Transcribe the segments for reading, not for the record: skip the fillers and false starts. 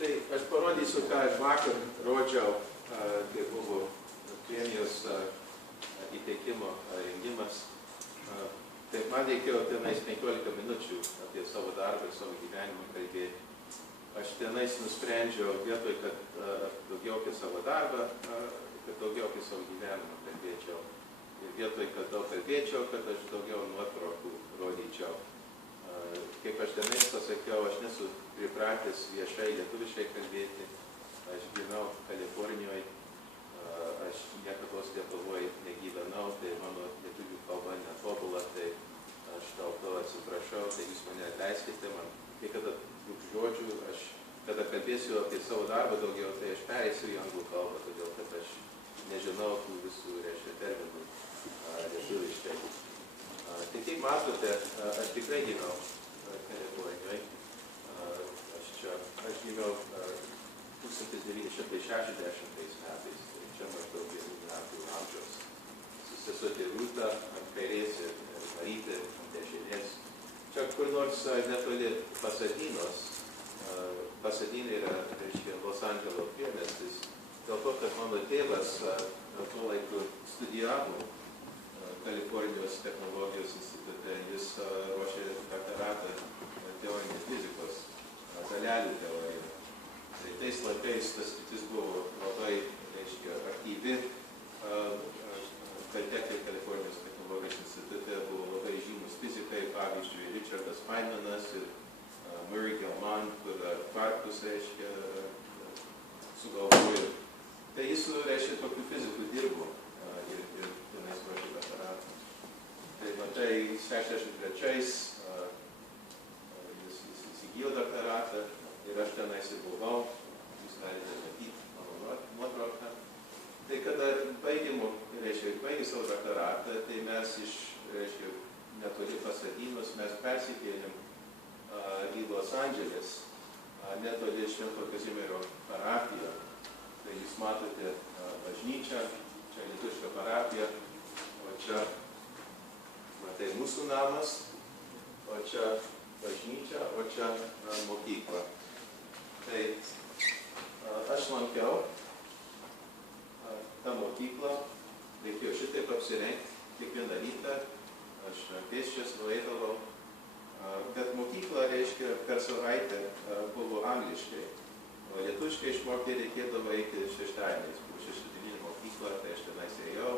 Tai aš parodysiu, ką aš vakar rodžiau, kai buvo premijos įteikimo rengimas. Tai man reikėjo tenais 15 minučių apie savo darbą ir savo gyvenimą kalbėti. Aš tenais nusprendžiau vietoj, kad daugiau apie savo darbą, kad daugiau apie savo gyvenimą kalbėčiau. Ir vietoj, kad daug kalbėčiau, kad aš daugiau nuotraukų rodyčiau. Kaip aš tenais pasakiau, aš nesu pripratęs viešai lietuviškai kalbėti. Aš gyvenau Kalifornijoje, aš niekados Lietuvoje negyvenau, tai mano lietuvių kalba netobula, tai aš dėl to atsiprašau, tai jūs mane atleiskite, man kai kada daug žodžių, aš kada kalbėsiu apie savo darbą daugiau, tai aš pereisiu į anglų kalbą, todėl kad aš nežinau tų visų terminų lietuviškai. Tai kaip matote, aš tikrai gyvenau Kalifornijoje. Aš gimiau 1960 metais, tai čia maždaug 2 metų amžiaus. Su sesutė Rūta ant kairės ir Marytė ant dešinės. Čia kur nors netoli Pasadinos. Pasadina yra, reiškia, Los Andželo priemiestis. Dėl to, kad mano tėvas tuo laiku studijavo Kalifornijos Technologijos institute, jis ruošė doktoratą teorinės fizikos, dalelių teoriją. Tai tais laikais tas sritis buvo labai, reiškia, aktyvi. Kalbėti Kalifornijos Technologijos institute buvo labai žymus fizikai, pavyzdžiui, Richardas Feynmanas ir Murray Gell-Mann, kur kvarkus, reiškia, sugalvojo. Tai jis, reiškia, tokių fizikų dirbo ir tenais ruošė doktoratą. Tai matai, 63-ais jis įsigijo doktoratą ir aš tenais ir buvau. Jūs galite matyti mano nuotrauką. Tai kada baigė savo doktoratą, tai mes iš, reiškia, netoli Pasadinos mes persikėlėm į Los Andželes, netoli Švento Kazimiero parapiją. Tai jūs matote bažnyčią, čia lietuviška parapija, o čia matai mūsų namas, o čia bažnyčia, o čia mokykla. Tai aš lankiau tą mokyklą, reikėjo šitaip apsirengti kiekvieną rytą, aš pėsčias nueidavau, bet mokykla, reiškia, per savaitę buvo angliškai, o lietuviškai išmokti reikėdavo eiti šeštadieniais, buvo 6-dieninė mokykla, tai aš tenais ėjau,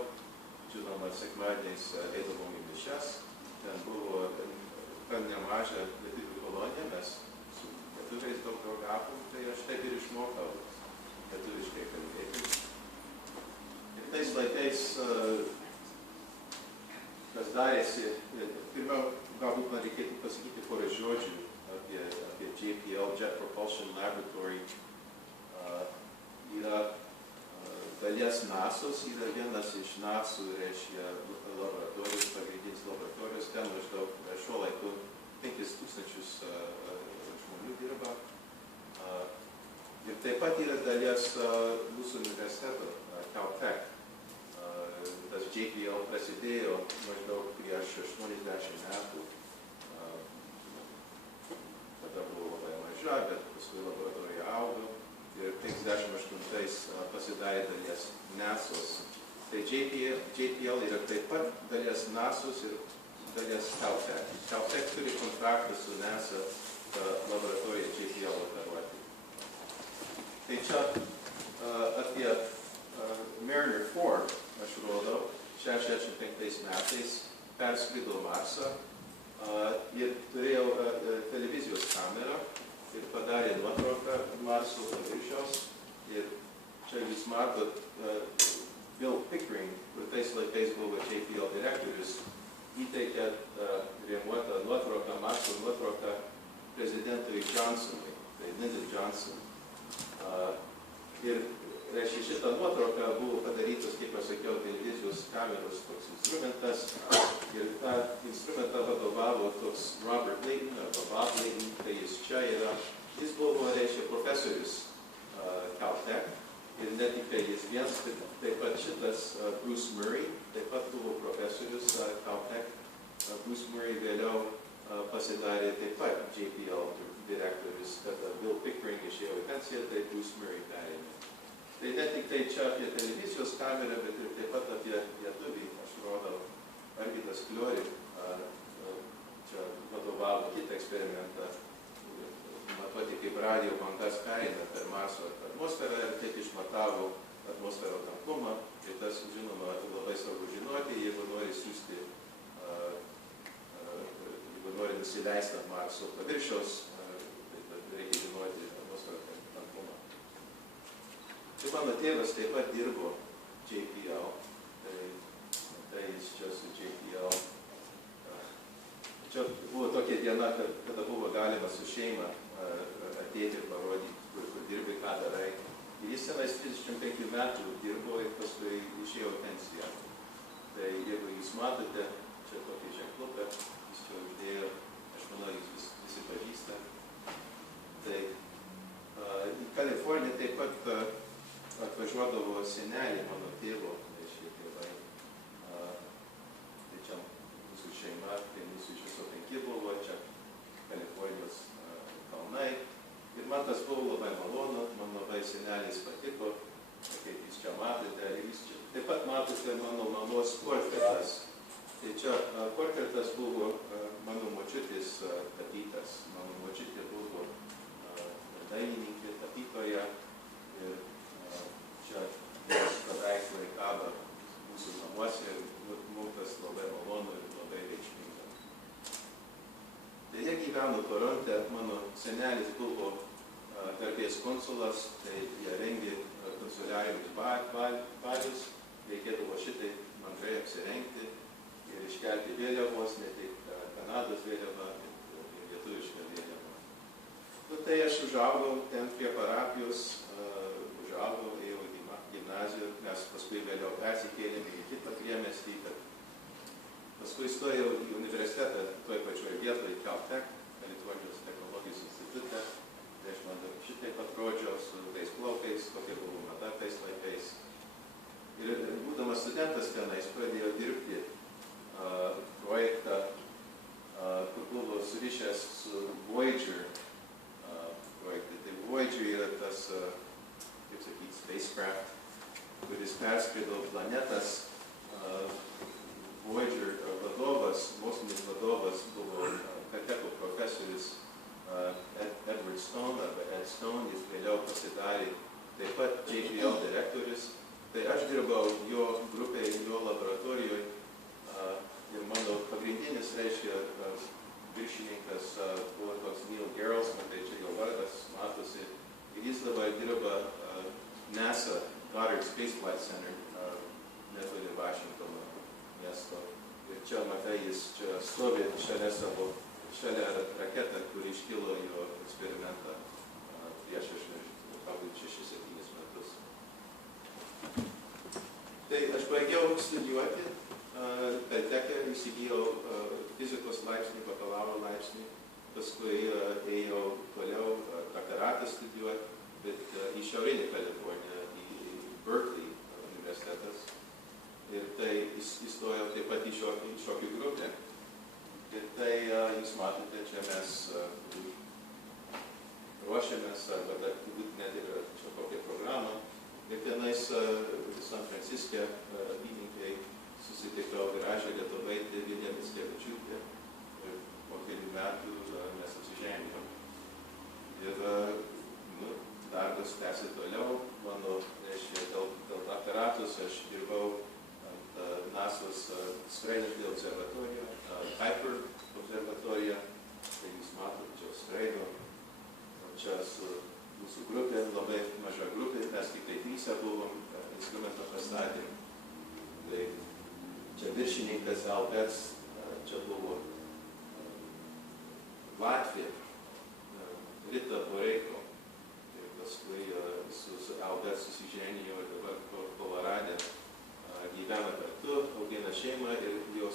žinoma, sekmadieniais eidavom į mišias, ten buvo gan nemaža lietuvių kolonija, mes su lietuviais daug draugavom, tai aš taip ir išmokau lietuviškai kalbėti. Ir tais laikais, kas darėsi, pirmiau, galbūt man reikėtų pasakyti porą žodžių apie JPL, Jet Propulsion Laboratory. Yra dalies NASOS, yra vienas iš NASO, reiškia, laboratorijos, pagrindinis laboratorijos, ten maždaug šiuo laiku 5000 žmonių dirba. Ir taip pat yra dalies mūsų universiteto, Kaip. Tas JPL prasidėjo maždaug prieš 80 metų. Tada buvo labai maža, bet paskui laboratorija augo. Ir 58-ais pasidarė dalies NASOS. Tai JPL yra taip pat dalies NASOS ir dalies Kaip. Kaip turi kontraktą su NASA laboratorija JPL operuoti. Tai čia apie Mariner 4 aš rodau, 65 metais perskrido Marsą ir turėjau televizijos kamerą ir padarė nuotrauką Marso paviršiaus. Ir čia jūs matot Bill Pickering, kur tais laikais buvo JPL direktorius, įteikė rėmuotą nuotrauką, Marso nuotrauką prezidentui Johnsonui, tai Lyndon Johnson. Ir reiškia, šitą nuotrauką buvo padarytas, kaip aš sakiau, televizijos kameros toks instrumentas. Ir tą instrumentą vadovavo toks Robert Layton arba Bob Layton, tai jis čia yra. Jis buvo, reiškia, profesorius Kaip. Ir ne tik tai jis vienas, taip pat šitas Bruce Murray, taip pat buvo profesorius Kaip. Bruce Murray vėliau pasidarė taip pat JPL direktorius, kada Bill Pickering išėjo į pensiją, tai Bruce Murray perėmė. Tai ne tik tai čia apie televizijos kamerą, bet ir taip pat apie lietuvį. Aš rodau, Arvydas Kliori čia vadovavo kitą eksperimentą, matuoti kaip radijo bangas pereina per Marso atmosferą ir taip išmatavo atmosfero tankumą. Tai tas, žinoma, labai svarbu žinoti, jeigu nori siųsti, jeigu nori nusileisti ant Marso paviršiaus, tai reikia žinoti atmosfero tankumą. Tai mano tėvas taip pat dirbo JPL, tai jis čia su JPL. Čia buvo tokia diena, kada buvo galima su šeima ateiti ir parodyti, kur dirbi, ką darai. Ir jis senais 35 metų dirbo ir paskui išėjo pensiją. Tai jeigu jūs matote, čia tokį ženkluką, jis čia uždėjo, aš manau, jūs visi pažįsta. Tai į Kaliforniją taip pat atvažiuodavo seneliai mano tėvo, reiškia tėvai. Tai čia mūsų šeima, tai mūsų iš viso 5 buvo, čia Kalifornijos kalnai. Ir man tas buvo labai malonu, man labai senelis patiko, kaip jūs čia matote. Ir jūs čia taip pat matote mano mamos portretas. Tai čia portretas buvo mano močiutės tapytas. Mano močiutė buvo dailininkė, tapytoja. Ir čia jos paveikslai kaba mūsų namuose ir mums tas labai malonu ir labai reikšminga. Tai jie gyveno Toronte, mano senelis buvo garbės konsulas, tai jie rengė konsuliarius balius, reikėdavo šitai mandrai apsirengti ir iškelti vėliavos, ne tik Kanados vėliavą, bet ir lietuvišką vėliavą. Tai aš užaugau ten prie parapijos, užaugau, ėjau į gimnaziją, mes paskui vėliau persikėlėme į kitą priemiestį, paskui stojau į universitetą toj pačioj vietoj, Kaip, Kalifornijos Technologijos institute. Tai aš man šitaip atrodžiau su tais plaukais, kokia buvo mada tais laikais. Ir būdamas studentas tenais pradėjau dirbti projektą, kur buvo surišęs su Voyager projektą. Tai Voyager yra tas, kaip sakyti, spacecraft, kuris perskrido planetas. Voyager vadovas, mokslinis vadovas buvo Kalteko profesorius Edward Stone arba Ed Stone, jis vėliau pasidarė taip pat JPL direktorius. Tai aš dirbau jo grupėje, jo laboratorijoje ir mano pagrindinis, reiškia, viršininkas buvo toks Neil Gerelsman, tai čia jo vardas matosi. Ir jis dabar dirba NASA Goddard Space Flight Center netoli Vašingtono miesto. Ir čia, matai, jis čia stovi šalia raketą, kuri iškilo jo eksperimentą prieš, galbūt 6-7 metus. Tai aš baigiau studijuoti, Kalteke įsigijau fizikos laipsnį, bakalauro laipsnį, paskui ėjau toliau doktoratą studijuoti, bet į Šiaurinį Kaliforniją, į Berkeley universitetas. Ir tai įstojau taip pat į šokių grupę. Ir tai jūs matote, čia mes ruošiamės, arba dar turbūt net ir čia kokią programą. Ir tenais San Franciske apylinkiai susitikau gražią lietuvaitę Vilją Mickevičiūtę. Ir po kelių metų mes apsižengėm. Ir darbas tęsė toliau. Mano, reiškia, dėl doktoratus aš dirbau NASA's skraidantį observatoriją, Kaip observatoriją, tai jūs matote, čia skraido, čia su mūsų grupė, labai maža grupė, mes tik tai 3 buvom, instrumentą pastatėm. Tai čia viršininkas Albets, čia buvo Latvija, Rita Boreiko, ir paskui su Albets susiženijo ir dabar Kolorade gyvena kartu, augina šeimą ir jų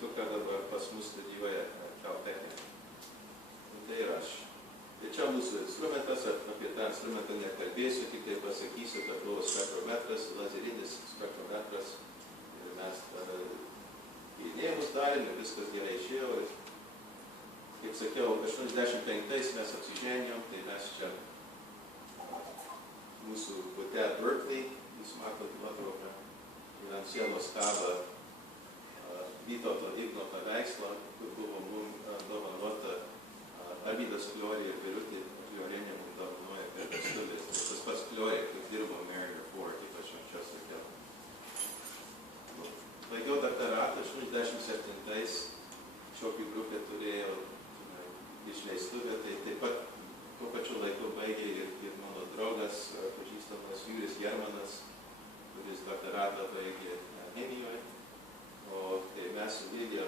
dukra dabar pas mus studijuoja Kaip. Tai ir aš. Tai čia mūsų instrumentas, apie tą instrumentą nekalbėsiu, tik tai pasakysiu, kad buvo spektrometras, lazerinis spektrometras. Ir mes tyrinėjimus darėm ir viskas gerai išėjo. kaip sakiau, 85 mes apsiženijom, tai mes čia mūsų bute Berkeley, jūs matot nuotrauką, ir ant sienos kaba Vytauto Igno paveikslą, kur buvo mums dovanota Arvydas Kliorė ir Birutė Kliorienė mums dovanoja per vestuvės. Tas pats Kliorė, kaip dirbo Mariner 4, kaip aš anksčiau sakiau. Baigiau doktoratą 87-ais, šiokių grupė turėjo išleistuvę, tai taip pat tuo pačiu laiku baigė ir mano draugas, pažįstamas Juris Germanas, kuris doktoratą baigė chemijoje. O kai mes su Vilija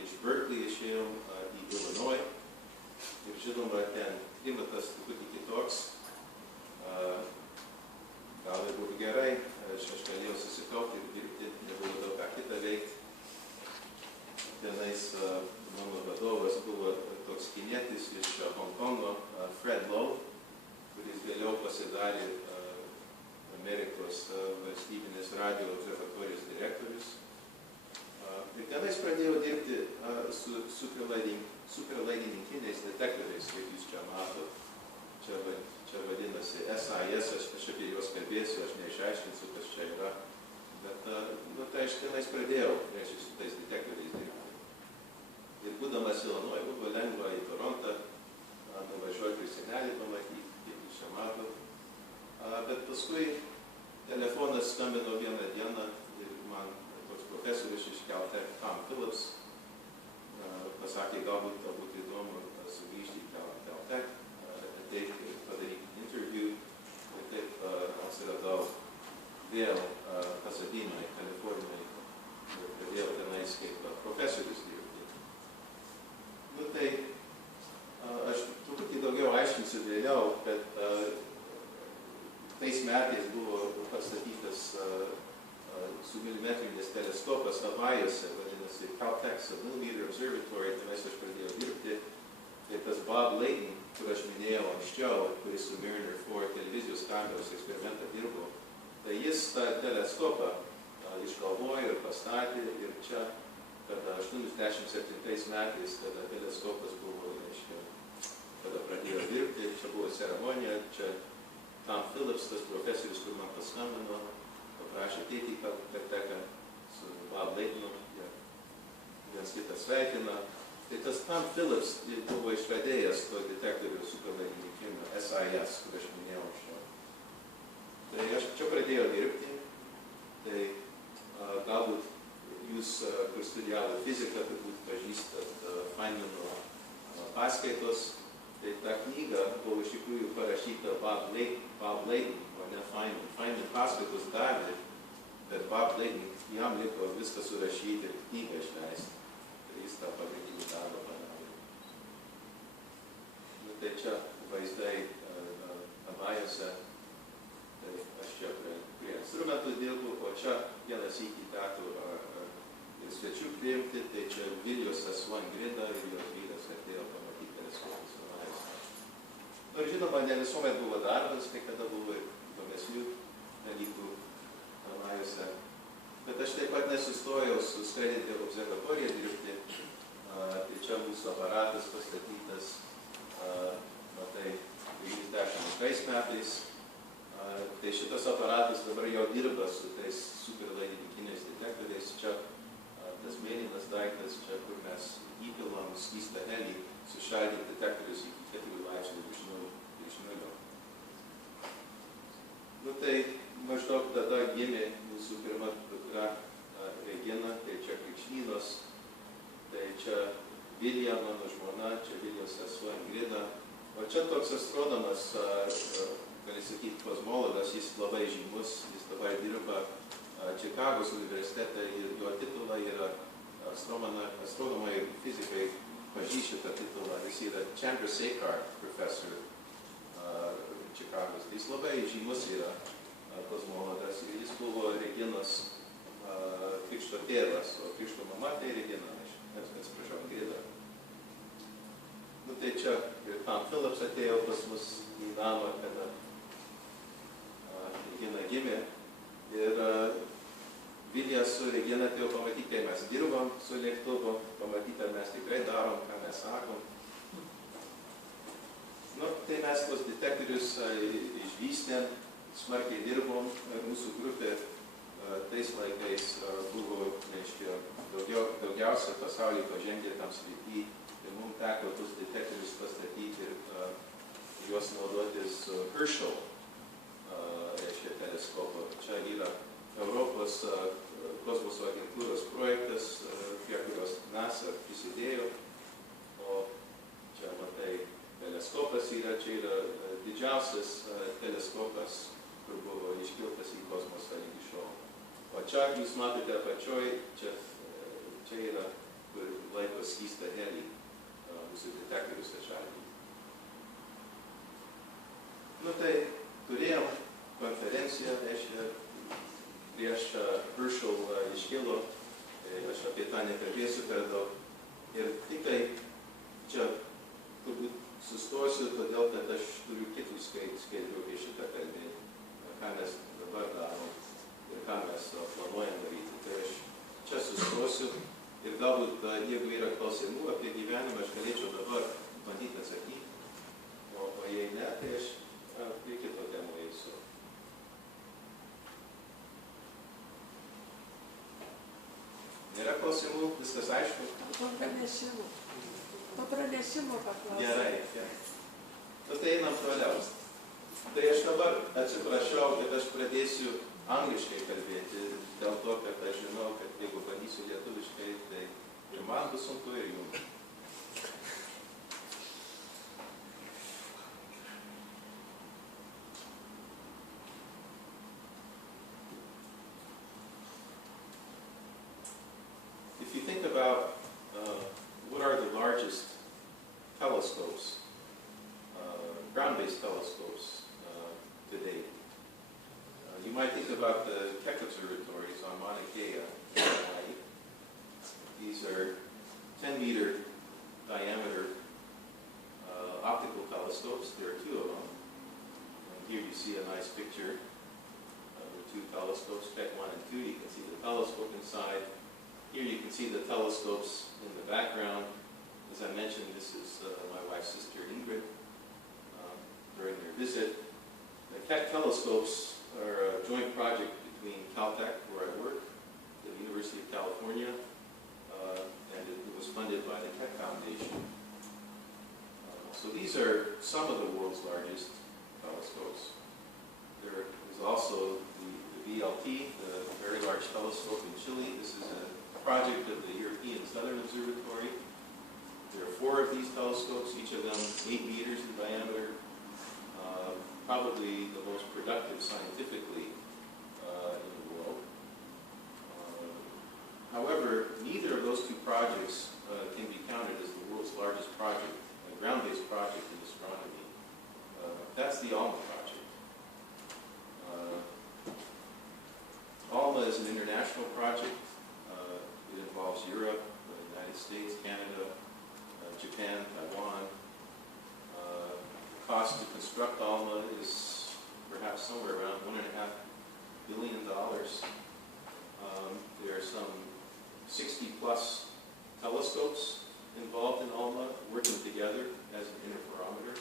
iš Berkeley išėjom į Illinois ir žinoma, ten klimatas truputį kitoks, gal ir buvo gerai, aš galėjau susikaupti ir dirbti, nebuvo daug ką kitą veikti. Tenais mano vadovas buvo toks kinietis iš Hongkongo, Fred Lowe, kuris vėliau pasidarė Amerikos valstybinės radijo observatorijos direktorius. Ir tenais pradėjau dirbti su superlaidininkiniais detektoriais, kaip jūs čia matot. Čia vadinasi SIS, aš apie juos kalbėsiu, aš neišaiškinsiu, kas čia yra. Bet tai aš tenais pradėjau, reiškia, su tais detektoriais dirbti. Ir būdamas Illinois, buvo lengva į Torontą nuvažiuoti ir senelį pamatyti, kaip jūs čia matot. Bet paskui telefonas skambino vieną dieną ir man profesorius iš Caltech, Tom Phillips, pasakė, galbūt įdomu sugrįžti į Caltech, ateiti ir padaryti interviu. Ir taip atsiradau vėl Pasadinoje, Kalifornijoje, ir pradėjau tenais kaip profesorius dirbti. Nu tai aš truputį daugiau aiškinsiu vėliau, bet tais metais buvo pastatytas submilimetrinės teleskopas Havajuose, vadinasi Caltech submilimetrinė observatory, tenais aš pradėjau dirbti. Tai tas Bob Layton, kur aš minėjau anksčiau, kuris su Mariner 4 televizijos kameros eksperimentą dirbo, tai jis tą teleskopą išgalvojo ir pastatė ir čia, kada 87 metais, kada teleskopas buvo, kada pradėjo dirbti, čia buvo ceremonija, čia Tom Phillips, tas profesorius, kur man paskambino, paprašė ateiti į Kalteką su Bob Laytonu, vienas kitą sveikina. Tai tas Tom Phillips buvo išradėjas to detektorių superlaidininkinių SIS, kur aš minėjau anksčiau. Tai aš čia pradėjau dirbti, tai galbūt jūs, kur studijavo fiziką, turbūt pažįstat Feynmano paskaitos. Tai ta knyga buvo iš tikrųjų parašyta Bob Layton, o ne Feynman. Feynman paskaitos davė, bet Bob Layton, jam liko viską surašyti ir knygą išleisti. Tai jis tą pagrindinį darbą padarė. Nu, tai čia vaizdai Havajuose. Tai aš čia prie instrumentų dirbu, o čia vienas iki teko ir svečių priimti. Tai čia Vilijos sesuo Ingrida ir jos vyras atėjo pamatyti teleskopus. Ir žinoma, ne visuomet buvo darbas, kai kada buvo ir įdomesnių dalykų Havajuose. Bet aš taip pat nesustojau su skrendinti observatoriją dirbti. Tai čia mūsų aparatas pastatytas, matai, 92 metais. Tai šitas aparatas dabar jau dirba su tais superlaidininkiniais detektoriais. Čia tas mėlynas daiktas, čia kur mes įpilam skystą helį, sušaldyti detektorius iki 4 laipsnių iš nulio. Nu tai maždaug tada gimė mūsų pirma dukra Regina, tai čia krikštynos, tai čia Vilija, mano žmona, čia Vilijos sesuo Ingrida. O čia toks astronomas, gali sakyti, kosmologas, jis labai žymus, jis dabar dirba Čikagos universitete ir jo titulai yra astronomai ir fizikai pažįsta šitą titulą. Jis yra Chandrasekhar professor Čikagos. Jis labai žymus yra kosmologas ir jis buvo Reginos krikšto tėvas, o krikšto mama tai Regina, atsiprašau, Ingrida. Nu tai čia ir Tom Phillips atėjo pas mus į namą, kada Regina gimė. Ir Vilija su Regina atėjo pamatyti, kai mes dirbam su lėktuvu, pamatyti, ar mes tikrai darom, ką mes sakom. Tai mes tos detektorius išvystėm, smarkiai dirbom, mūsų grupė tais laikais buvo, reiškia, daugiausia pasaulyje pažengė tam srity ir mums teko tus detektorius pastatyti ir juos naudotis Heršelio, reiškia, teleskopo. Čia yra Europos kosmoso agentūros projektas, prie kurios NASA prisidėjo, o čia matai teleskopas yra, čia yra didžiausias teleskopas, kur buvo iškiltas į kosmosą iki šiol. O čia jūs matote apačioj, čia yra, kur laiko skystą helį, mūsų detektorius atšaldyti. Nu tai turėjom konferenciją, reiškia, prieš Heršelio iškilo, aš apie tą nekalbėsiu per daug. Ir tikrai čia turbūt sustosiu, todėl kad aš turiu kitus skaidrių apie šitą kalbėti, ką mes dabar darom ir ką mes planuojam daryti. Tai aš čia sustosiu ir galbūt, jeigu yra klausimų apie gyvenimą, aš galėčiau dabar bandyti atsakyti, o jei ne, tai aš prie kito temų eisiu. Nėra klausimų, viskas aišku? Po pranešimo paklausiu. Gerai, gerai. Nu tai einam toliau. Tai aš dabar atsiprašau, kad aš pradėsiu angliškai kalbėti, dėl to, kad aš žinau, kad jeigu bandysiu lietuviškai, tai ir man bus sunku, ir jums. If you think about what are the largest telescopes, ground-based telescopes today, you might think about the Keck observatories on Mauna Kea in Hawaii. These are 10-meter diameter optical telescopes. There are two of them. And here you see a nice picture of the two telescopes, Keck 1 and 2. You can see the telescope inside. Here you can see the telescopes in the background. As I mentioned, this is my wife's sister Ingrid during their visit. The Keck telescopes are a joint project between Caltech, where I work, the University of California, and it was funded by the Keck Foundation. So these are some of the world's largest telescopes. There is also the VLT, the Very Large Telescope in Chile. This is a project of the European Southern Observatory. There are 4 of these telescopes, each of them 8 meters in diameter, probably the most productive scientifically in the world. However, neither of those two projects can be counted as the world's largest project, a ground-based project in astronomy. That's the ALMA project. ALMA is an international project. It involves Europe, the United States, Canada, Japan, Taiwan. The cost to construct ALMA is perhaps somewhere around $1.5 billion. There are some 60-plus telescopes involved in ALMA, working together as an interferometer.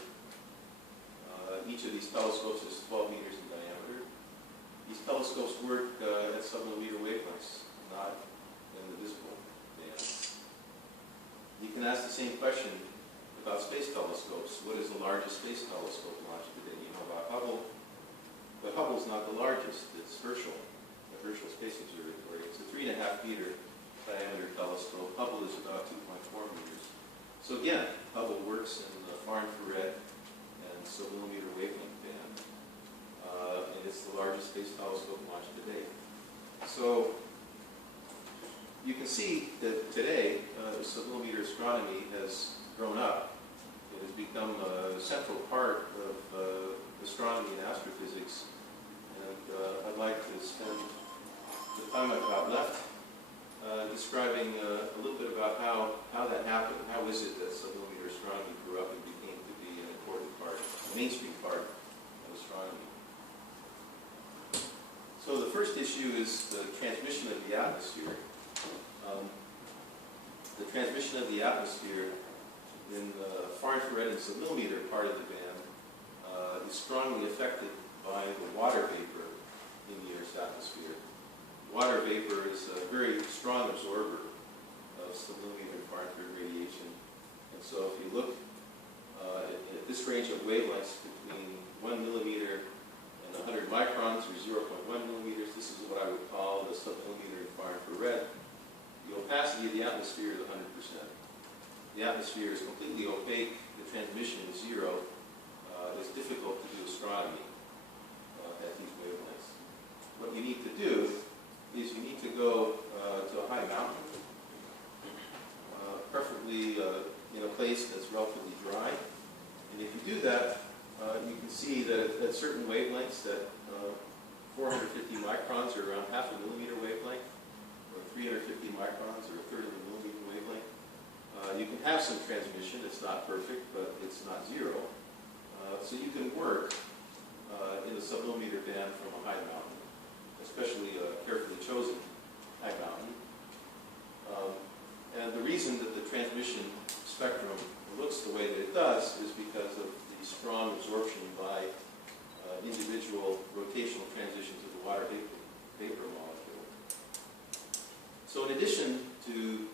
Each of these telescopes is 12 meters in diameter. These telescopes work at submillimeter wavelengths, not in the visible band. You can ask the same question about space telescopes. What is the largest space telescope launched today? You know about Hubble, but Hubble's not the largest. It's Herschel, the Herschel Space Observatory. It's a 3.5-meter diameter telescope. Hubble is about 2.4 meters. So again, Hubble works in the far infrared and submillimeter wavelength band, and it's the largest space telescope launched today. So you can see that today, submillimeter astronomy has grown up. It has become a central part of astronomy and astrophysics. And I'd like to spend the time I've got left describing a little bit about how that happened. How is it that submillimeter astronomy grew up and became to be an important part, a mainstream part of astronomy? So the first issue is the transmission of the atmosphere. The transmission of the atmosphere in the far infrared and submillimeter part of the band is strongly affected by the water vapor in the Earth's atmosphere. Water vapor is a very strong absorber of submillimeter and far-infrared radiation. And so if you look at this range of wavelengths between 1 millimeter and 100 microns, or 0.1 millimeters, this is what I would call the submillimeter and far-infrared. The opacity of the atmosphere is 100%. The atmosphere is completely opaque. The transmission is zero. It's difficult to do astronomy at these wavelengths. What you need to do is you need to go to a high mountain, preferably in a place that's relatively dry. And if you do that, you can see that at certain wavelengths, that 450 microns are around half a millimeter wavelength, or 350 microns or a third of a millimeter wavelength. You can have some transmission. It's not perfect, but it's not zero. So you can work in the submillimeter band from a high mountain, especially a carefully chosen high mountain. And the reason that the transmission spectrum looks the way that it does is because of the strong absorption by individual rotational transitions of the water vapor molecule. So in addition to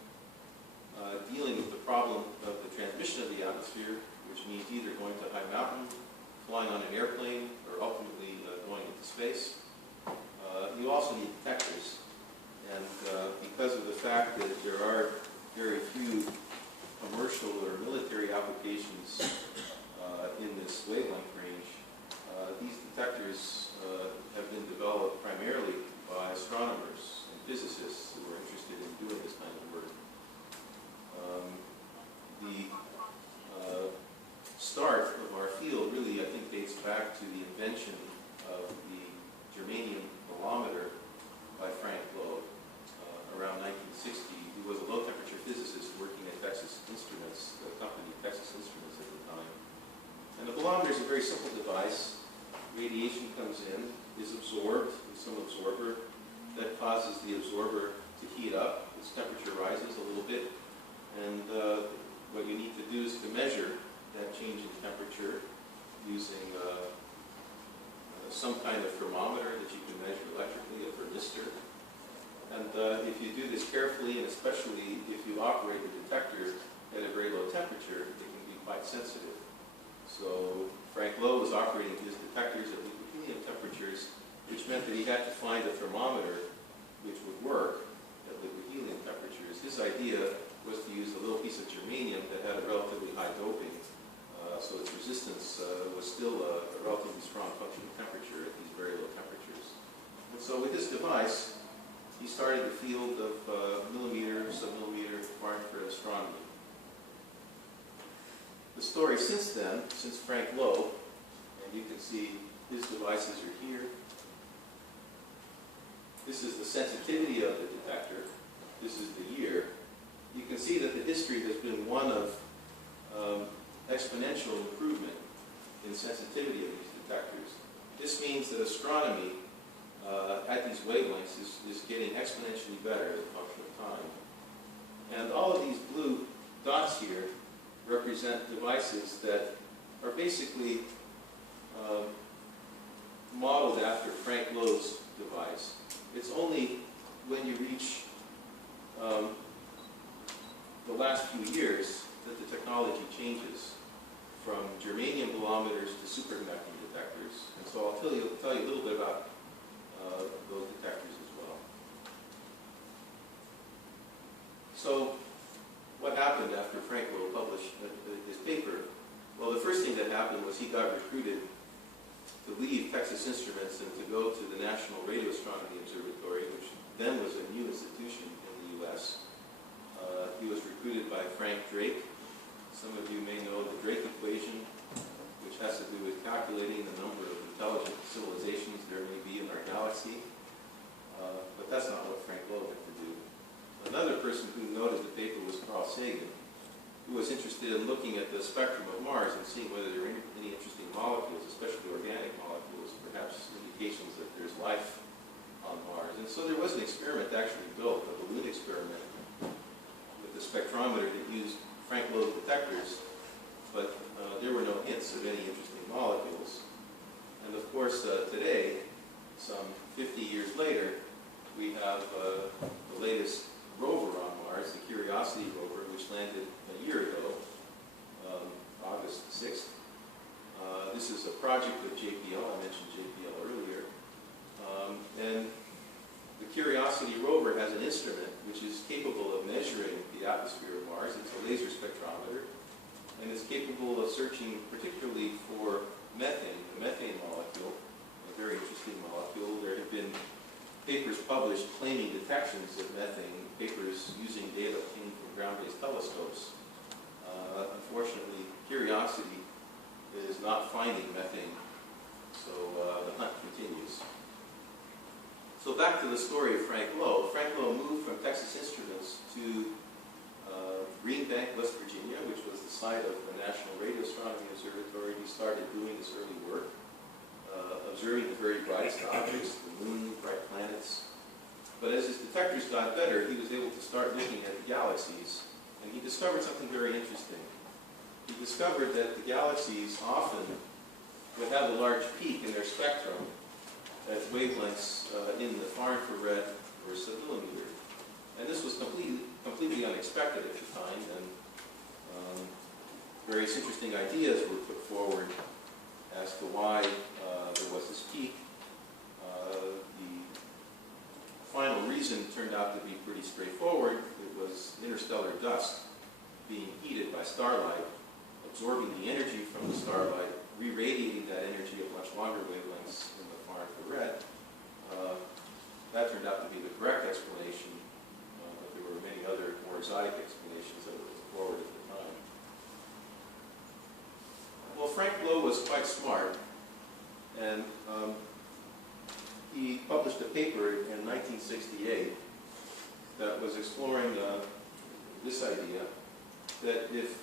dealing with the problem of the transmission of the atmosphere, which means either going to a high mountain, flying on an airplane, or ultimately going into space, you also need detectors. And because of the fact that there are very few commercial or military applications in this wavelength range, these detectors have been developed primarily by astronomers and physicists who are interested in doing this kind of work. The start of our field really, I think, dates back to the invention of the germanium bolometer by Frank Loeb around 1960. He was a low-temperature physicist working at Texas Instruments, the company Texas Instruments at the time. And the bolometer is a very simple device. Radiation comes in, is absorbed with some absorber. That causes the absorber to heat up. Its temperature rises a little bit. And what you need to do is to measure that change in temperature using some kind of thermometer that you can measure electrically, a thermistor. And if you do this carefully, and especially if you operate the detector at a very low temperature, it can be quite sensitive. So Frank Loeb was operating his detectors at liquid helium temperatures, which meant that he had to find a thermometer which would work at liquid helium temperatures. His idea was to use a little piece of germanium that had a relatively high doping, so its resistance was still a relatively strong function of temperature at these very low temperatures. And so with this device, he started the field of millimeter, submillimeter, far-infrared astronomy. The story since then, since Frank Loeb, and you can see his devices are here. This is the sensitivity of the detector. This is the year. You can see that the history has been one of exponential improvement in sensitivity of these detectors. This means that astronomy at these wavelengths is getting exponentially better as a function of time. And all of these blue dots here represent devices that are basically modeled after Frank Loeb's device. It's only when you reach the last few years that the technology changes from germanium bolometers to superconducting detectors. And so I'll tell you a little bit about those detectors as well. So what happened after Frank Loeb published his paper? Well, the first thing that happened was he got recruited to leave Texas Instruments and to go to the National Radio Astronomy Observatory, which then was a new institution in the U.S. He was recruited by Frank Drake. Some of you may know the Drake equation, which has to do with calculating the number of intelligent civilizations there may be in our galaxy. But that's not what Frank Loeb had to do. Another person who noted the paper was Prof. Sagan, who was interested in looking at the spectrum of Mars and seeing whether there were any interesting molecules, especially organic molecules, perhaps indications that there's life on Mars. And so there was an experiment actually built, a balloon experiment, with a spectrometer that used Frank Loeb detectors, but there were no hints of any interesting molecules. course, today, some 50 years later, we have the latest rover on Mars, the Curiosity rover, which landed a year ago, August 6th. This is a project of JPL. I mentioned JPL earlier. And the Curiosity rover has an instrument which is capable of measuring the atmosphere of Mars. It's a laser spectrometer. And it's capable of searching particularly for methane, the methane molecule, a very interesting molecule. There have been papers published claiming detections of methane, papers using data obtained from ground-based telescopes. Unfortunately, Curiosity is not finding methane, so the hunt continues. So back to the story of Frank Lowe. Frank Lowe moved from Texas Instruments to Green Bank, West Virginia, which was the site of the National Radio Astronomy Observatory. He started doing this early work, observing the very brightest objects, the moon, bright planets. But as his detectors got better, he was able to start looking at the galaxies, and he discovered something very interesting. He discovered that the galaxies often would have a large peak in their spectrum at wavelengths in the far infrared or submillimeter. And this was completely unexpected at the time, and various interesting ideas were put forward as to why there was this peak. The final reason turned out to be pretty straightforward. It was interstellar dust being heated by starlight, absorbing the energy from the starlight, re-radiating that energy at much longer wavelengths in the far infrared. That turned out to be the correct explanation, but there were many other more exotic explanations that were put forward at the time. Well, Frank Lowe was quite smart, and he published a paper in 1968 that was exploring this idea that if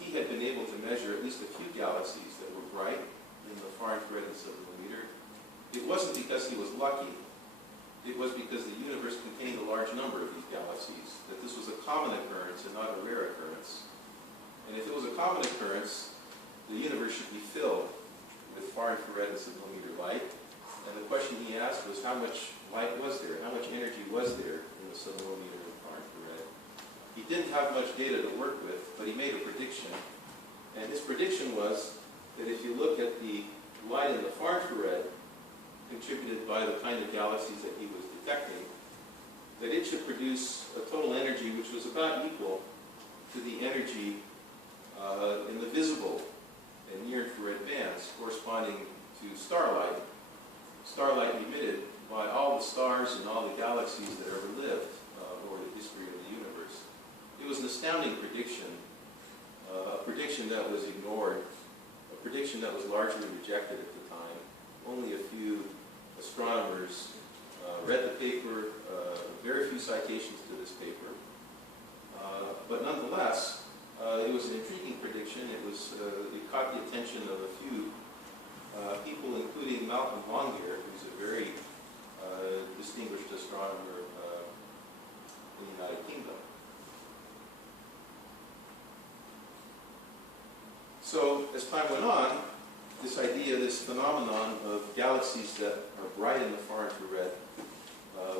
he had been able to measure at least a few galaxies that were bright in the far infrared and submillimeter, it wasn't because he was lucky. It was because the universe contained a large number of these galaxies, that this was a common occurrence and not a rare occurrence. And if it was a common occurrence, the universe should be filled with far infrared and submillimeter light. And the question he asked was, how much light was there? How much energy was there in the submillimeter and far infrared? He didn't have much data to work with, but he made a prediction. And his prediction was that if you look at the light in the far infrared, contributed by the kind of galaxies that he was detecting, that it should produce a total energy which was about equal to the energy in the visible and near-infrared bands corresponding to starlight emitted by all the stars and all the galaxies that ever lived over the history of the universe. It was an astounding prediction, a prediction that was ignored, a prediction that was largely rejected at the time. Only a few astronomers read the paper, very few citations to this paper. But nonetheless, it was an intriguing prediction. It caught the attention of a few people, including Malcolm Longyear, who's a very distinguished astronomer in the United Kingdom. So as time went on, this idea, this phenomenon of galaxies that are bright in the far infrared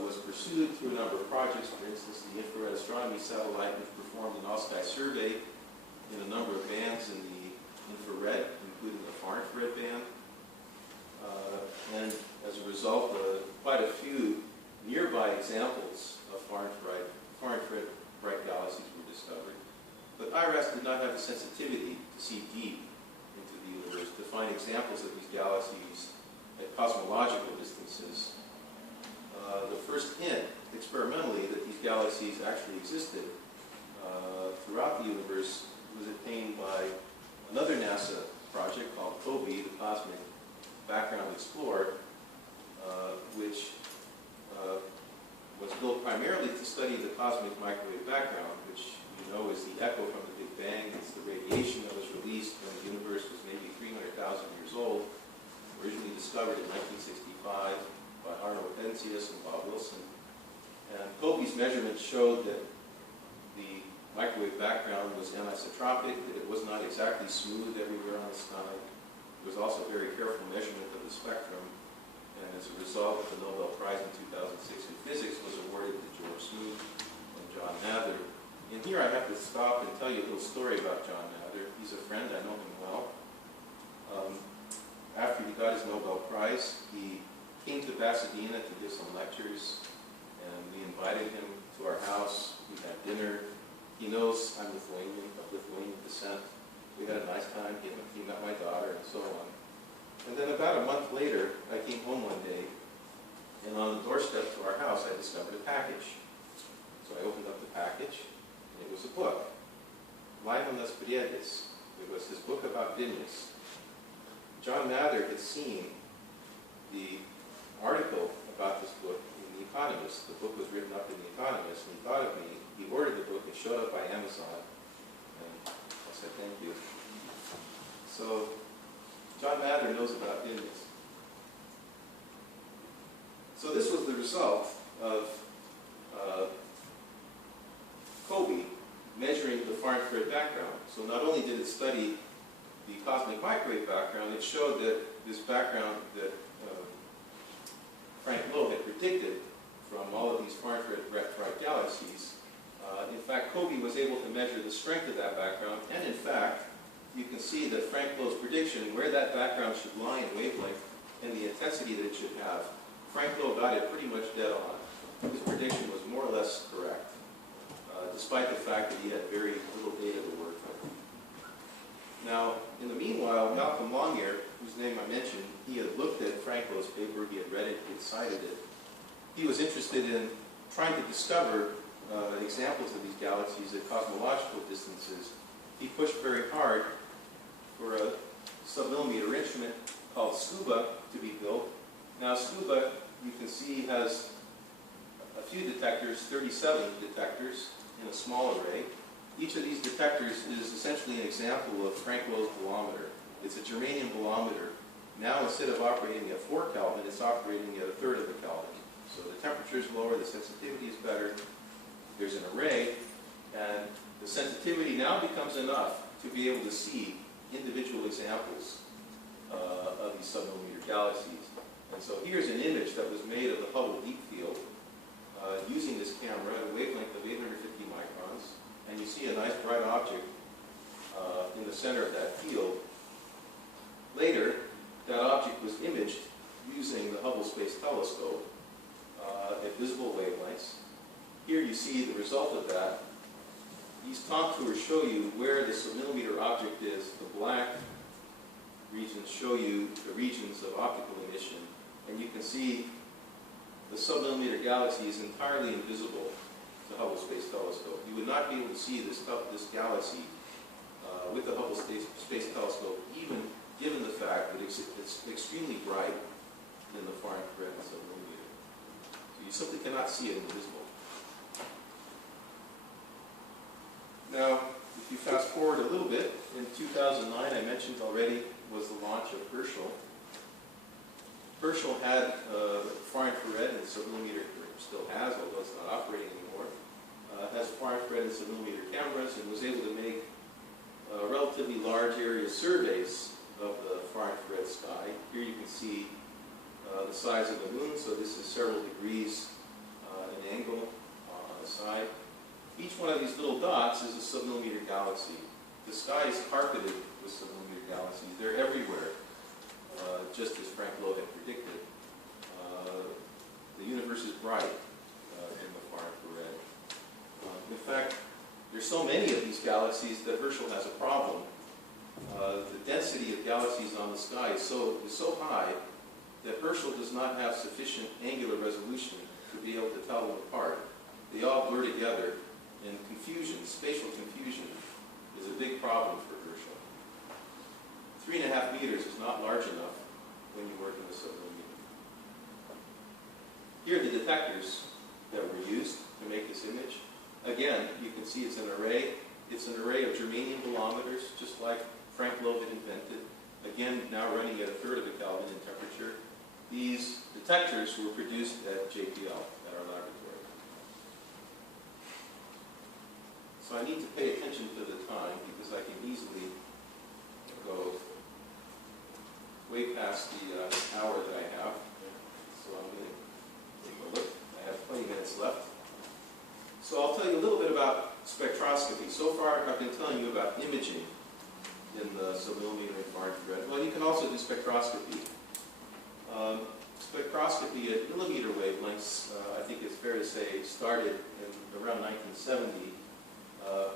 was pursued through a number of projects. For instance, the Infrared Astronomy Satellite, which performed an all-sky survey in a number of bands in the infrared, including the far infrared band. And as a result, quite a few nearby examples of far infrared bright galaxies were discovered. But IRAS did not have the sensitivity to see deep into the universe, to find examples of these galaxies at cosmological distances. The first hint, experimentally, that these galaxies actually existed throughout the universe was obtained by another NASA project called Kaip, the Cosmic Background Explorer, which was built primarily to study the cosmic microwave background, which you know is the echo from the Big Bang. It's the radiation that was released when the universe was maybe 300,000 years old, originally discovered in 1965 by Arnold Penzias and Bob Wilson. And Kaip's measurements showed that the microwave background was anisotropic, that it was not exactly smooth everywhere on the sky. There was also very careful measurement of the spectrum. physics was awarded to J.Žmuidzino and John Mather. And here I have to stop and tell you a little story about John Mather. He's a friend, I know him well. After he got his Nobel Prize, he came to Pasadena to give some lectures, and we invited him to our house. We had dinner. He knows I'm Lithuanian, of Lithuanian descent. We had a nice time. He met my daughter and so on. And then about a month later, I came home one day, and on the doorstep to our house, I discovered a package. So I opened up the package, and it was a book. Laimonas Briedis. It was his book about Vilnius. John Mather had seen the article about this book in The Economist. The book was written up in The Economist, and he thought of me. He ordered the book. It showed up by Amazon, and I said, thank you. So John Mather knows about Vilnius. So this was the result of COBE measuring the far-infrared background. So not only did it study the cosmic microwave background, it showed that this background that Frank Lowe had predicted from all of these far-infrared bright galaxies. In fact, COBE was able to measure the strength of that background, and in fact, you can see that Frank Lowe's prediction, where that background should lie in wavelength and the intensity that it should have, Frank Lowe got it pretty much dead on. His prediction was more or less correct, despite the fact that he had very little data to work with. Now, in the meanwhile, Malcolm Longyear, whose name I mentioned, he had looked at Frank Lowe's paper, he had read it, he had cited it. He was interested in trying to discover examples of these galaxies at cosmological distances. He pushed very hard for a submillimeter instrument called SCUBA to be built. Now SCUBA, you can see, has a few detectors, 37 detectors in a small array. Each of these detectors is essentially an example of Frank Lowe's bolometer. It's a germanium bolometer. Now instead of operating at 4 Kelvin, it's operating at 1/3 of a Kelvin. So the temperature is lower, the sensitivity is better. There's an array, and the sensitivity now becomes enough to be able to see individual examples of these submillimeter galaxies. And so here's an image that was made of the Hubble Deep Field using this camera at a wavelength of 850 microns. And you see a nice bright object in the center of that field. Later, that object was imaged using the Hubble Space Telescope at visible wavelengths. Here you see the result of that. These contours show you where the submillimeter object is. The black regions show you the regions of optical emission. And you can see the submillimeter galaxy is entirely invisible to the Hubble Space Telescope. You would not be able to see this galaxy with the Hubble Space Telescope, even given the fact that it's extremely bright in the far infrared submillimeter. So you simply cannot see it invisible. Now, if you fast forward a little bit, in 2009, I mentioned already, was the launch of Herschel. Herschel had far infrared and submillimeter, still has, although it's not operating anymore, has far infrared and submillimeter cameras, and was able to make relatively large area surveys of the far infrared sky. Here you can see the size of the moon, so this is several degrees an angle on the side. Each one of these little dots is a submillimeter galaxy. The sky is carpeted with submillimeter galaxies. They're everywhere, just as Frank Lowe had predicted. The universe is bright in the far infrared. In fact, there's so many of these galaxies that Herschel has a problem. The density of galaxies on the sky is so high that Herschel does not have sufficient angular resolution to be able to tell them apart. They all blur together, and confusion, spatial confusion, is a big problem for Herschel. 3.5 meters is not large enough when you work in the submillimeter. Here are the detectors that were used to make this image. Again, you can see it's an array. It's an array of germanium bolometers, just like Frank Lowe had invented. Again, now running at 1/3 of a Kelvin in temperature. These detectors were produced at JPL, at our laboratory. So I need to pay attention to the time because I can easily go way past the hour that I have. So I'm going to take a look. I have plenty spectroscopy. Spectroscopy at millimeter wavelengths, I think it's fair to say, started in around 1970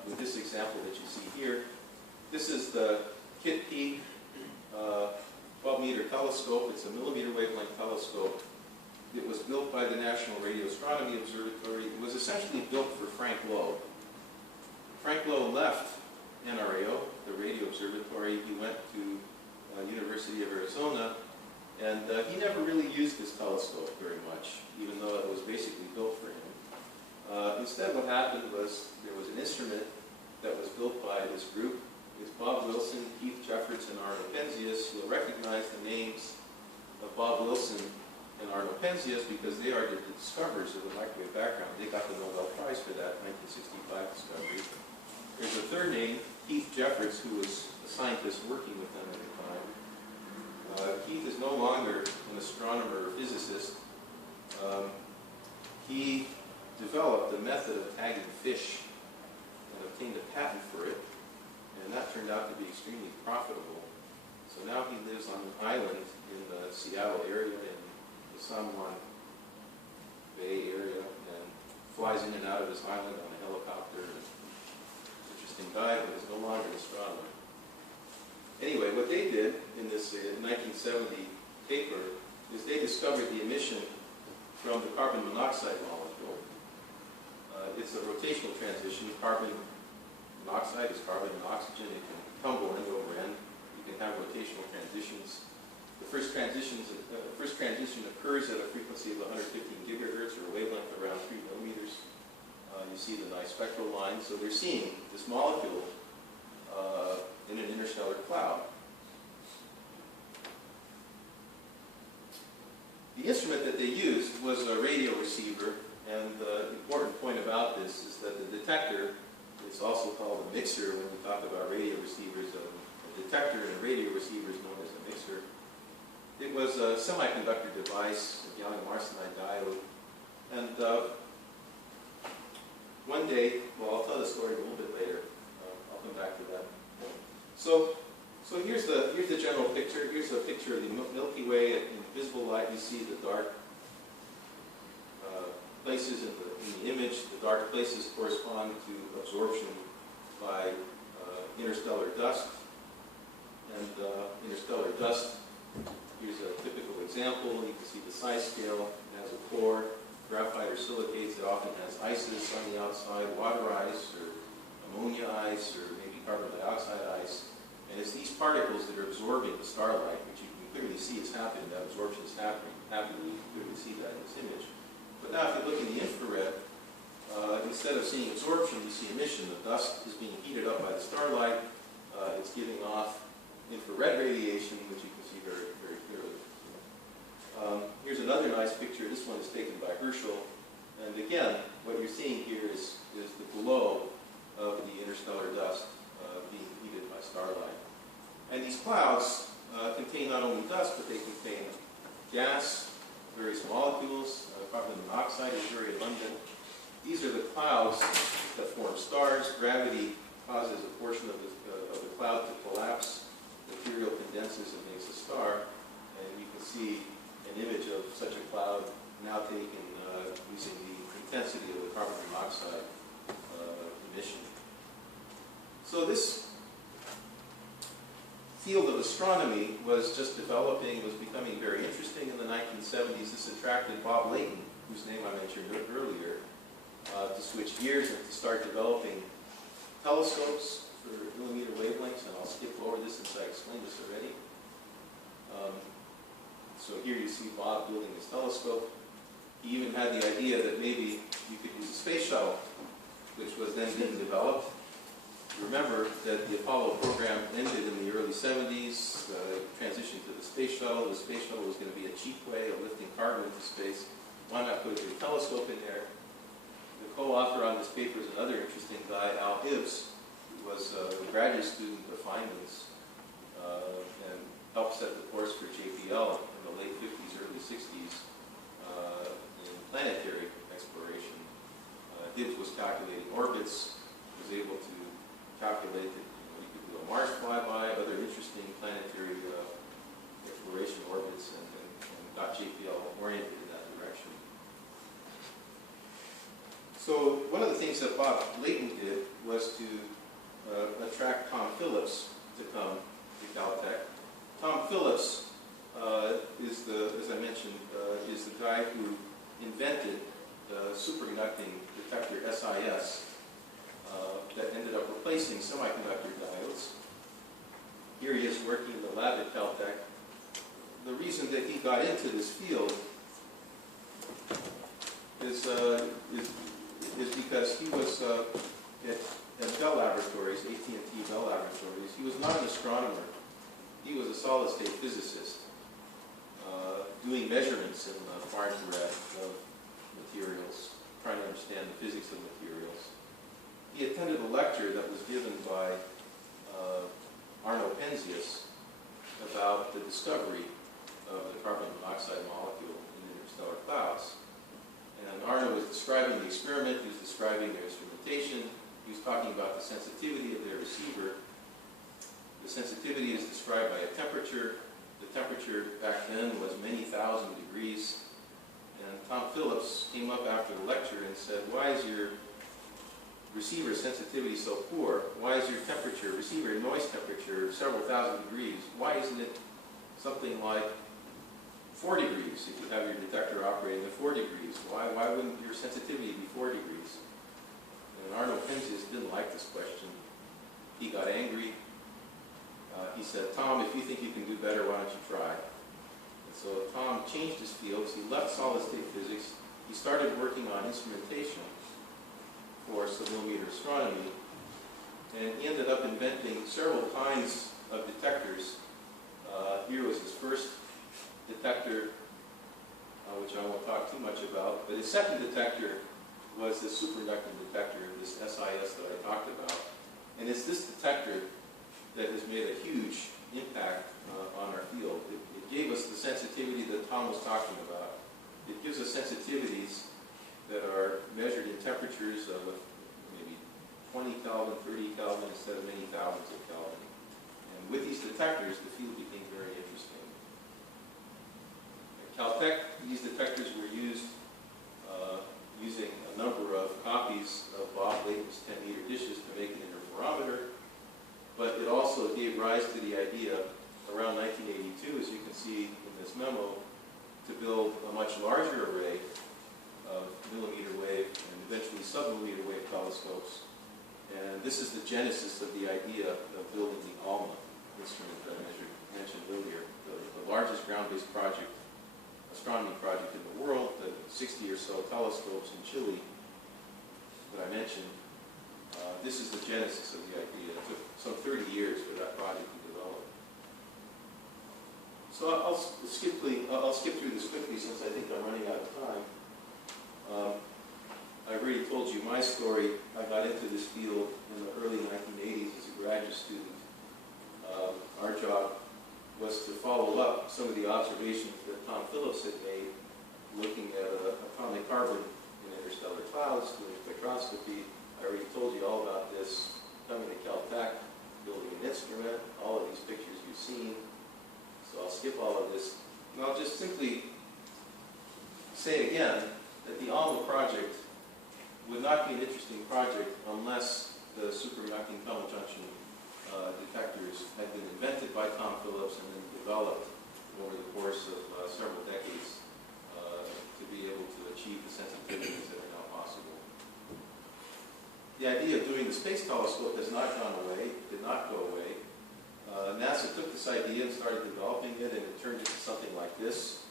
with this example that you see here. This is the Kit-P 12-meter telescope. It's a millimeter wavelength telescope. It was built by the National Radio Astronomy Observatory. It was essentially built for Frank Lowe. Frank Lowe left NRAO, the radio observatory. He went to University of Arizona, and he never really used this telescope very much, even though it was basically built for him. Instead, what happened was there was an instrument that was built by this group. It's Bob Wilson, Keith Jeffords, and Arno Penzias. You'll recognize the names of Bob Wilson and Arno Penzias because they are the discoverers of the microwave background. They got the Nobel Prize for that 1965 discovery. There's a third name, Keith Jeffords, who was a scientist working with them at the time. Keith is no longer an astronomer or physicist. He developed a method of tagging fish and obtained a patent for it, and that turned out to be extremely profitable. So now he lives on an island in the Seattle area, in the San Juan Bay area, and flies in and out of his island on a helicopter. Interesting guy, but is no longer an astronomer. Anyway, what they did in this 1970 paper is they discovered the emission from the carbon monoxide molecule. It's a rotational transition. Carbon monoxide is carbon and oxygen. It can tumble end over end. You can have rotational transitions. The first transition occurs at a frequency of 115 gigahertz, or a wavelength around 3 millimeters. You see the nice spectral line. So they're seeing this molecule in an interstellar cloud. The instrument that they used was a radio receiver, and the important point about this is that the detector, it's also called a mixer when we talk about radio receivers. A detector and a radio receiver is known as a mixer. It was a semiconductor device, a gallium arsenide diode, and one day, well, I'll tell the story a little bit later. I'll come back to that. So here's the general picture. Here's a picture of the Milky Way. In visible light, you see the dark places in the image. The dark places correspond to absorption by interstellar dust. And interstellar dust, here's a typical example. You can see the size scale. It has a core. Graphite or silicates. It often has ices on the outside, water ice, or ammonia ice, or maybe carbon dioxide ice. And it's these particles that are absorbing the starlight, which you can clearly see is happening. That absorption is happening. You can clearly see that in this image. But now if you look in the infrared, instead of seeing absorption, you see emission. The dust is being heated up by the starlight. It's giving off infrared radiation, which you can see very, very clearly. Here's another nice picture. This one is taken by Herschel. And again, what you're seeing here is the glow of the interstellar dust being heated by starlight. And these clouds contain not only dust, but they contain gas, various molecules. Carbon monoxide is very abundant. These are the clouds that form stars. Gravity causes a portion of the cloud to collapse. Material condenses and makes a star. And you can see an image of such a cloud now taken using the intensity of the carbon monoxide emission. So this field of astronomy was just developing, was becoming very interesting in the 1970s. This attracted Bob Layton, whose name I mentioned earlier, to switch gears and to start developing telescopes for millimeter wavelengths, and I'll skip over this since I explained this already. So here you see Bob building his telescope. He even had the idea that maybe you could use a space shuttle, which was then being developed. Remember that the Apollo program ended in the early 70s, transitioned to the space shuttle. The space shuttle was going to be a cheap way of lifting cargo into space. Why not put a big telescope in there? The co-author on this paper is another interesting guy, Al Hibbs, who was a graduate student of Feynman's and helped set the course for JPL in the late 50s, early 60s in planetary exploration. Hibbs was calculating orbits, was able to calculate that you could do a Mars flyby, other interesting planetary oriented in that direction. So one of the things that Bob Layton did was to attract Tom Phillips to come to Caltech. Tom Phillips is as I mentioned, is the guy who invented the superconducting detector SIS that ended up replacing semiconductor diodes. Here he is working in the lab at Caltech. The reason that he got into this field is because he was at Bell Laboratories, AT&T Bell Laboratories. He was not an astronomer. He was a solid-state physicist doing measurements in the far infrared of materials, trying to understand the physics of materials. He attended a lecture that was given by Arno Penzias about the discovery of the carbon monoxide molecule in interstellar clouds. And Arno was describing the experiment, he was describing their instrumentation, he was talking about the sensitivity of their receiver. The sensitivity is described by a temperature. The temperature back then was many thousand degrees. And Tom Phillips came up after the lecture and said, why is your receiver sensitivity so poor? Why is your temperature, receiver noise temperature, several thousand degrees? Why isn't it something like 4 degrees if you have your detector operating at 4 degrees? Why wouldn't your sensitivity be 4 degrees? And Arno Penzias didn't like this question. He got angry. He said, Tom, if you think you can do better, why don't you try? And so Tom changed his fields. He left solid-state physics. He started working on instrumentation for submillimeter astronomy. And he ended up inventing several kinds of detectors. Here was his first detector, which I won't talk too much about. But his second detector was the superconducting detector, this SIS that I talked about. And it's this detector that has made a huge impact on our field. It gave us the sensitivity that Tom was talking about. It gives us sensitivities that are measured in temperatures of maybe 20 Kelvin, 30 Kelvin, instead of many thousands of Kelvin. And with these detectors, the field became very interesting. At Caltech, these detectors were used using a number of copies of Bob Layton's 10-meter dishes to make an interferometer. But it also gave rise to the idea around 1982, as you can see in this memo, to build a much larger array of millimeter wave and eventually submillimeter wave telescopes. And this is the genesis of the idea of building the ALMA instrument that I mentioned earlier, the largest ground-based project, astronomy project in the world, the 60 or so telescopes in Chile that I mentioned. This is the genesis of the idea. It took some 30 years for that project to develop. So I'll skip through this quickly since I think I'm running out of time. I've already told you my story. I got into this field in the early 1980s as a graduate student. Our job was to follow up some of the observations that Tom Phillips had made looking at atomic carbon in interstellar clouds, doing spectroscopy. I already told you all about this, coming to Caltech, building an instrument, all of these pictures you've seen. So I'll skip all of this. And I'll just simply say again that the ALMA project would not be an interesting project unless the superconducting tunnel junction detectors had been invented by Tom Phillips and then developed over the course of several decades to be able to achieve the sensitivities that are now possible. The idea of doing the space telescope has not gone away, did not go away. NASA took this idea and started developing it, and it turned into something like this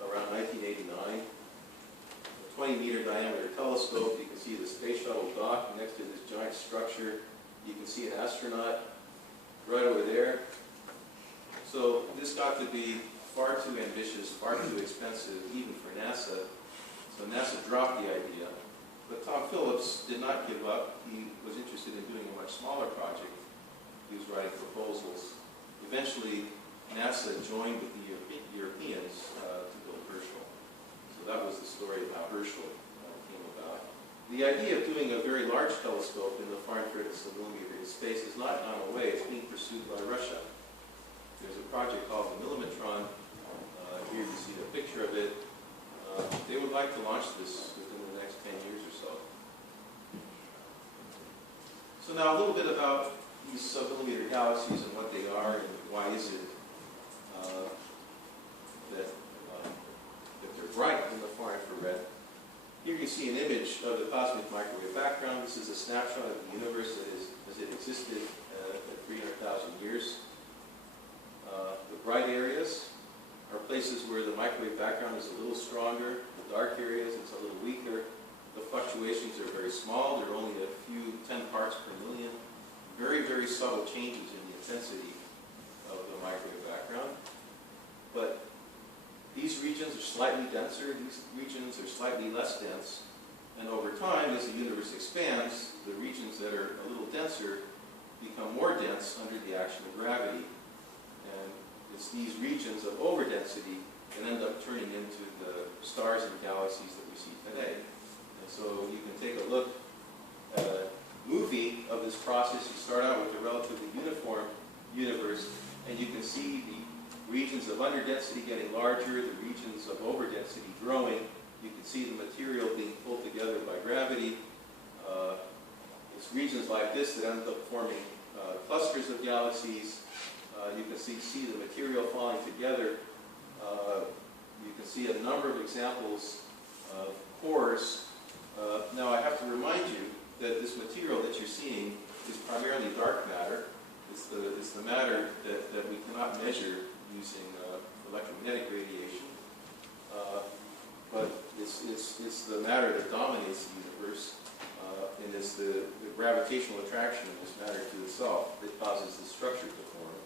around 1989. A 20-meter diameter telescope. You can see the space shuttle dock next to this giant structure. You can see an astronaut right over there. So this got to be far too ambitious, far too expensive, even for NASA. So NASA dropped the idea. But Tom Phillips did not give up. He was interested in doing a much smaller project. He was writing proposals. Eventually, NASA joined with the Europeans to build Herschel. So that was the story of how Herschel came about. The idea of doing a very large telescope in the far infrared and submillimeter space has not gone away. It's being pursued by Russia. There's a project called the Millimetron. Here you see a picture of it. like to launch this within the next 10 years or so. So now a little bit about these submillimeter galaxies and what they are and why is it that they're bright in the far infrared. Here you see an image of the cosmic microwave background. This is a snapshot of the universe as it existed at 300,000 years. The bright areas are places where the microwave background is a little stronger. The dark areas, it's a little weaker. The fluctuations are very small. They're only a few 10 parts per million. Very, very subtle changes in the intensity of the microwave background. But these regions are slightly denser. These regions are slightly less dense. And over time, as the universe expands, the regions that are a little denser become more dense under the action of gravity. And it's these regions of overdensity that end up turning into the stars and galaxies that we see today. And so you can take a look at a movie of this process. You start out with a relatively uniform universe, and you can see the regions of underdensity getting larger, the regions of overdensity growing. You can see the material being pulled together by gravity. It's regions like this that end up forming clusters of galaxies. You can see the material falling together. You can see a number of examples of cores. Now I have to remind you that this material that you're seeing is primarily dark matter. It's the matter that we cannot measure using electromagnetic radiation. But it's the matter that dominates the universe, and it's the gravitational attraction of this matter to itself that causes the structure to form.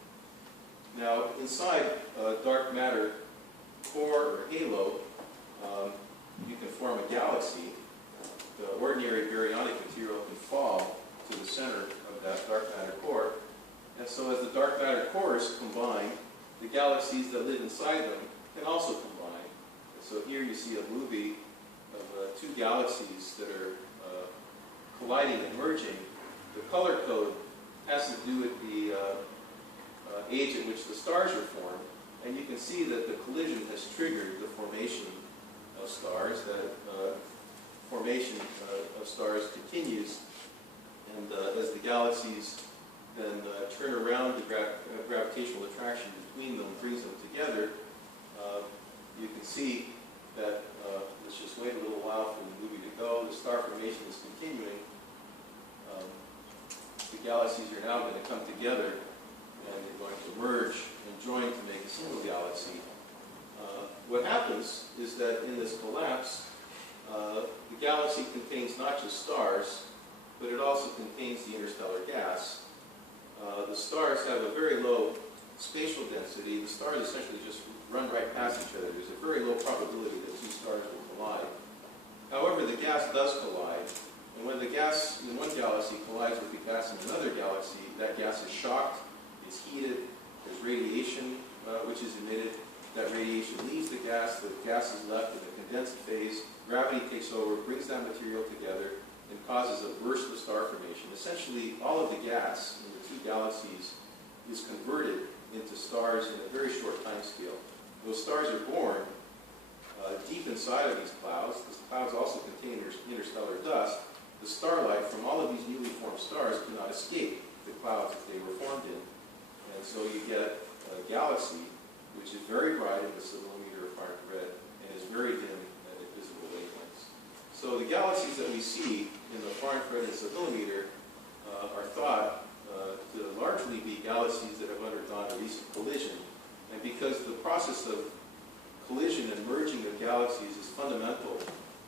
Now, inside dark matter core or halo, you can form a galaxy. The ordinary baryonic material can fall to the center of that dark matter core. And so as the dark matter cores combine, the galaxies that live inside them can also combine. And so here you see a movie of two galaxies that are colliding and merging. The color code has to do with the age at which the stars are formed. And you can see that the collision has triggered the formation of stars. That formation of stars continues. And as the galaxies then turn around, the gravitational attraction between them brings them together. You can see that, let's just wait a little while for the movie to go. The star formation is continuing. The galaxies are now going to come together, and they're going to merge and join to make a single galaxy. What happens is that in this collapse, the galaxy contains not just stars, but it also contains the interstellar gas. The stars have a very low spatial density. The stars essentially just run right past each other. There's a very low probability that two stars will collide. However, the gas does collide. And when the gas in one galaxy collides with the gas in another galaxy, that gas is shocked, it's heated, there's radiation which is emitted. That radiation leaves the gas is left in a condensed phase. Gravity takes over, brings that material together, and causes a burst of star formation. Essentially, all of the gas in the two galaxies is converted into stars in a very short time scale. Those stars are born deep inside of these clouds. The clouds also contain interstellar dust. The starlight from all of these newly formed stars cannot escape the clouds that they were formed in. And so you get a galaxy which is very bright in the submillimeter of far infrared and is very dim at visible wavelengths. So the galaxies that we see in the far infrared and submillimeter are thought to largely be galaxies that have undergone a recent collision. And because the process of collision and merging of galaxies is fundamental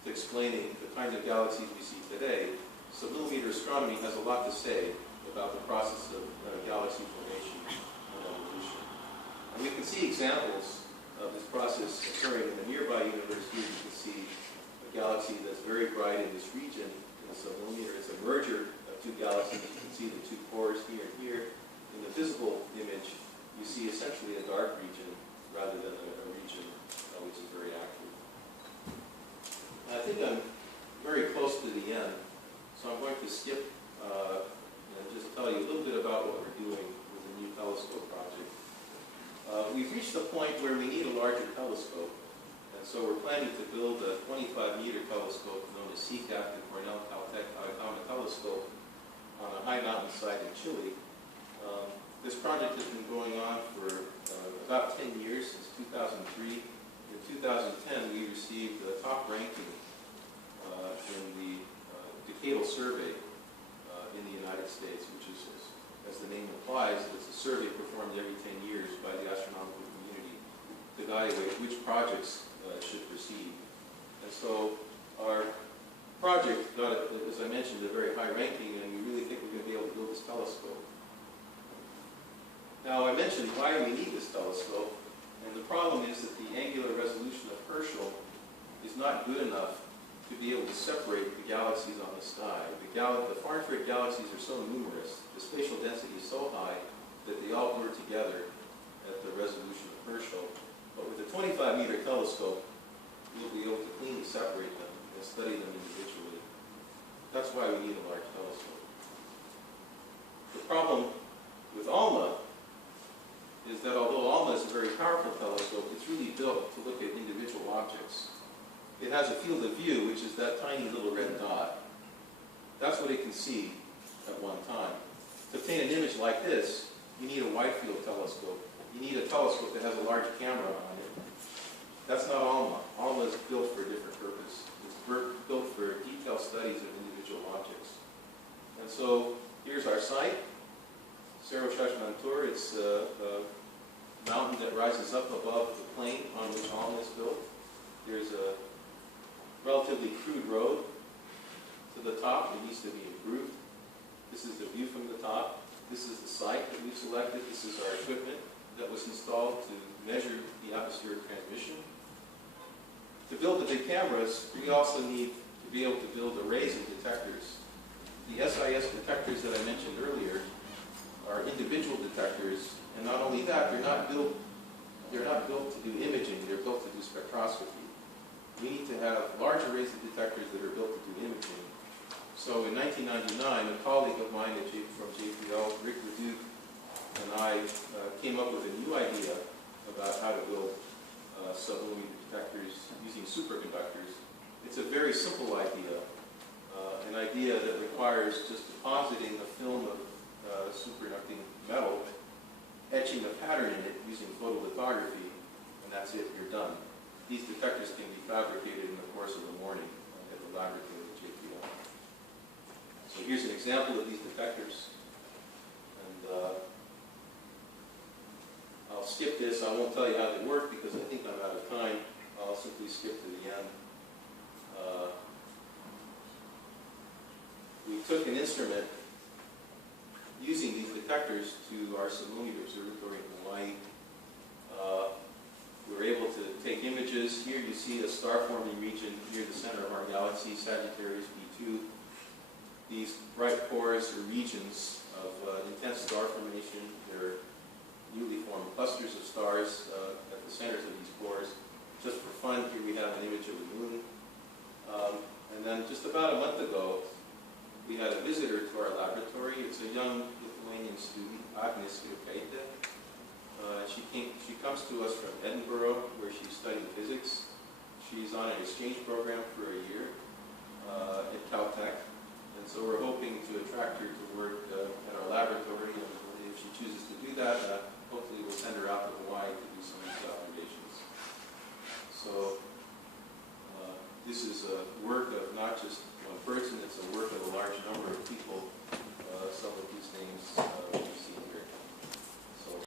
to explaining the kind of galaxies we see today, submillimeter astronomy has a lot to say about the process of galaxy formation and evolution. And we can see examples of this process occurring in the nearby universe. Here you can see a galaxy that's very bright in this region in the submillimeter. It's a merger of two galaxies. You can see the two cores here and here. In the visible image, you see essentially a dark region rather than a region which is very active. I think I'm very close to the end, so I'm going to skip and just tell you a little bit about what we're doing with the new telescope project. We've reached the point where we need a larger telescope, and And so we're planning to build a 25-meter telescope known as CCAP, the Cornell Caltech Atomic Telescope, on a high mountainside in Chile. This project has been going on for about 10 years, since 2003. In 2010, we received the top ranking in the decadal survey in the United States, which is, as the name implies, it's a survey performed every 10 years by the astronomical community to evaluate which projects should proceed. And so our project got, as I mentioned, a very high ranking, and we really think we're going to be able to build this telescope. Now, I mentioned why we need this telescope, and the problem is that the angular resolution of Herschel is not good enough to be able to separate the galaxies on the sky. The far-infrared galaxies are so numerous, the spatial density is so high, that they all blur together at the resolution of Herschel. But with a 25-meter telescope, we'll be able to cleanly separate them and study them individually. That's why we need a large telescope. The problem with ALMA is that although ALMA is a very powerful telescope, it's really built to look at individual objects. It has a field of view, which is that tiny little red dot. That's what it can see at one time. To obtain an image like this, you need a wide field telescope. You need a telescope that has a large camera on it. That's not ALMA. ALMA is built for a different purpose. It's built for detailed studies of individual objects. And so here's our site, Cerro Chajmantur. It's a mountain that rises up above the plain on which ALMA is built. There's a relatively crude road to the top. It needs to be improved. This is the view from the top. This is the site that we've selected. This is our equipment that was installed to measure the atmospheric transmission. To build the big cameras, we also need to be able to build arrays of detectors. The SIS detectors that I mentioned earlier are individual detectors, and not only that, they're not built to do imaging, they're built to do spectroscopy. We need to have large arrays of detectors that are built to do imaging. So in 1999, a colleague of mine from JPL, Rick Leduc, and I came up with a new idea about how to build submillimeter detectors using superconductors. It's a very simple idea, an idea that requires just depositing a film of superconducting metal, etching a pattern in it using photolithography, and that's it, you're done. These detectors can be fabricated in the course of the morning at the laboratory at JPL. So here's an example of these detectors. And I'll skip this. I won't tell you how they work because I think I'm out of time. I'll simply skip to the end. We took an instrument using these detectors to our submillimeter observatory in Hawaii. We were able to take images. Here you see a star-forming region near the center of our galaxy, Sagittarius B2. These bright cores are regions of intense star formation. They're newly formed clusters of stars at the centers of these cores. Just for fun, here we have an image of the moon. And then just about a month ago, we had a visitor to our laboratory. It's a young Lithuanian student, Agnes Paskaita. She comes to us from Edinburgh, where she studied physics. She's on an exchange program for a year at Caltech. And so we're hoping to attract her to work at our laboratory. And if she chooses to do that, hopefully we'll send her out to Hawaii to do some of these observations. So this is a work of not just one person, it's a work of a large number of people. Some of these names